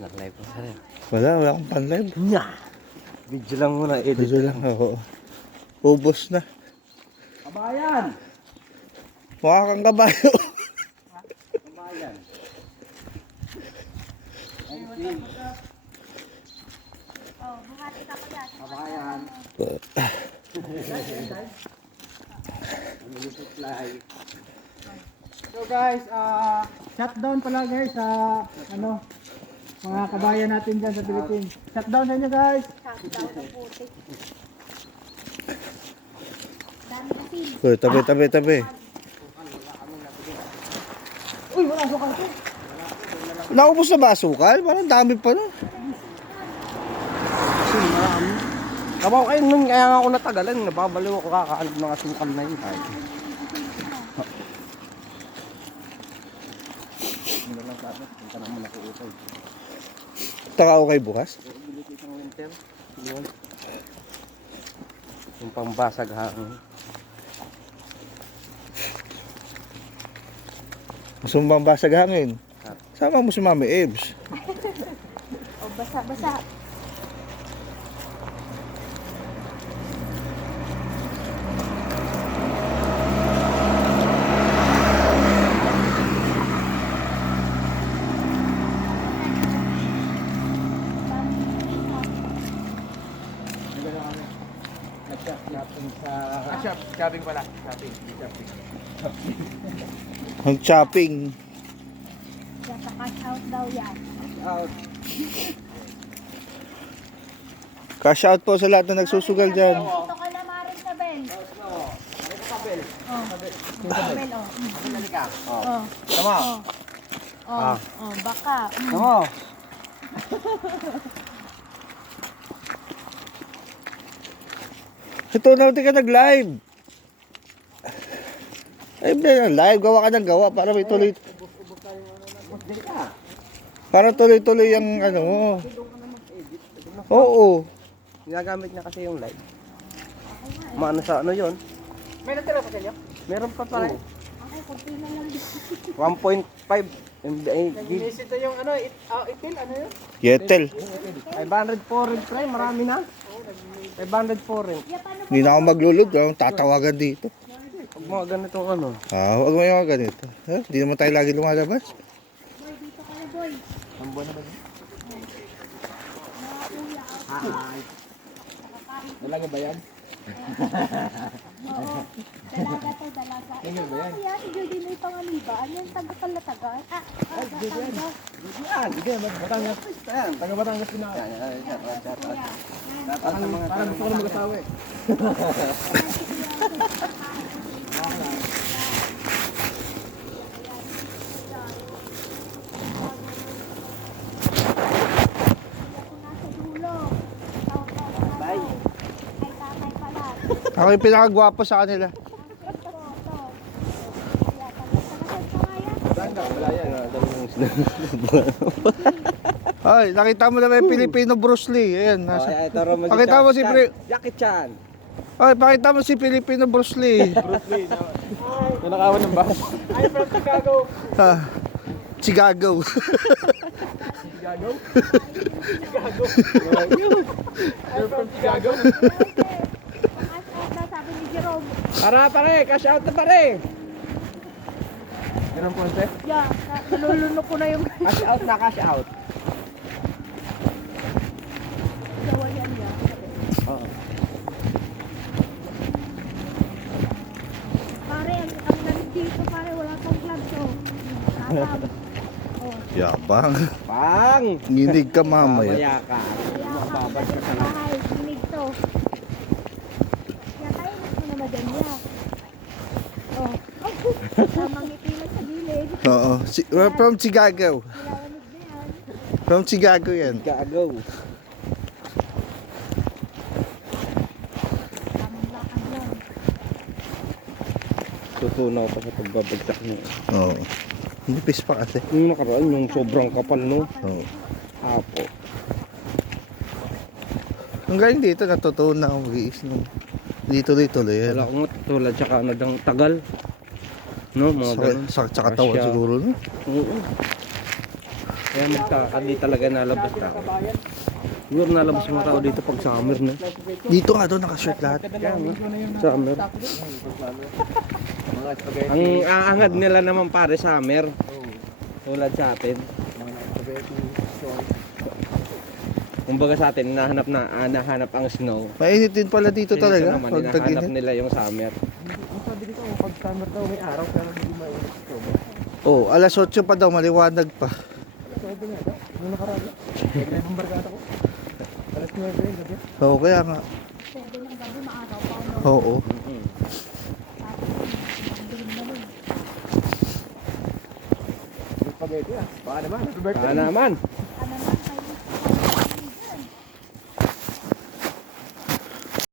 Nag-live ko sa'yo. Wala akong pan-live. Nya! Video lang muna, edit. Video lang ako. Ubos na. Kabayan! Mukha kang kabayo. Kabayan. Oh, buhati ka pala. Kabayan. So guys, shutdown pala guys sa mga kabayan natin dyan sa Philippines. Shutdown sa inyo guys. Shutdown ng putik. Dami kasi. Uy, tabi. Uy, wala sukal to. Naubos na ba asukal? Parang dami pa nun. Marami. Kabaw kayo nun, kaya nga ako natagalan. Nababaliw ako kakaanod ng asukal na yun. Ay. Muna lang sa atin, punta naman ako utay. Taka okay bukas. Bili ko isang winter. Yun. Yung pambasag hangin. Gusto mo bang basag hangin? Sama mo si Mami Ebs. Oh, basa-basa. Shopping pala. Shopping. Ang chopping. Diyan sa cash out daw yan. Out. Cash out po sa lahat na nagsusugal dyan. Dito ka na maring Sabel. Oh. Sabel, oh. Halika. Oh. Tama. Oh. Oh, baka. Tama. Ito na, di ka nag-live. Ay, live. Gawa ka ng gawa para may tuloy. Para tuloy-tuloy yung ano mo. Oo. Ginagamit niya kasi yung live. Maano sa ano yun? May natira pa sa inyo? Meron pa pala. Okay, kunti na lang. 1.5 MB. Inisita yung itil, ano yun? Yetel. 500 foreign try, marami na. 500 foreign. Hindi na ako maglulod. Ang tatawagan dito. Pag mga ganitong ano. Huwag mo yung ganito. Hindi naman tayo lagi lumalabas. Boy, dito ka na, boy. Ang buwan na ba? Nakakuya ako. Hi. Dalaga ba yan? Oo. Dalaga to, dalaga. Ito ba yan? Si Judy may pangamiba. Ano yung taga-kalataga? Taga. Yan, hindi. Batangas. Yan, taga Batangas din ako. Yan, parang gusto ko na mag-asawa eh. Bye. Ay, tatay pala. Ako yung pinakagwapo sa kanila. Wala yan. Ay, nakita mo na may Filipino Bruce Lee. Ayan, nasa. Pakita mo si Jackie Chan. Ay, pakita mo si Filipino Bruce Lee. Nanakawan ng bus. Ay, from Chicago. Chicago. Chicago? Chicago. Ay, from Chicago. Sabi ni Jerome. Para pare, cash out na pare. Ganun po sir? Yeah, nalulunok ko na yung Cash out na, cash out. gawayan niya. Oo. Pare, ang lamig dito, pare, wala pang gloves, oh. Tapang. Oh, Yabang. Pang! Nginig ka mamaya. Mamaya ka. kaya Mababad ka sa bahay, kinig to. Kaya tayo na naman dyan niya. Oh, tamang ngiti lang sa gilid. Oo. We're from Chicago. Nilalamig na yan. From Chicago yan. Gago. Tamang lakad lang. Tutunaw pa sa pagbabagsak niyo. Oo. Nipis pa kasi. Yung nakaraan, yung sobrang kapal no. Oo. Apo. Ang galing dito, natutunan na ako mag-iis nung dito-tuloy yan. Wala akong tulad tsaka anong tagal. No, mga ganun. Sakit sa katawan Kasya. siguro, no? Oo. Kaya magkakadi talaga nalabas tao. Siguro nalabas mga tao dito pag summer na. Dito nga doon nakashoot lahat. Summer. Ang aangad nila naman pare summer. Tulad sa atin. Kumbaga sa atin nahanap ang snow. Mainit din pala dito Dito talaga. naman Pag hinahanap tag-init. nila yung summer. Oh, alas 8 pa daw, maliwanag pa. Oo, kaya nga. Pwede ng gabi maaraw pa. No? Oo. Baka naman.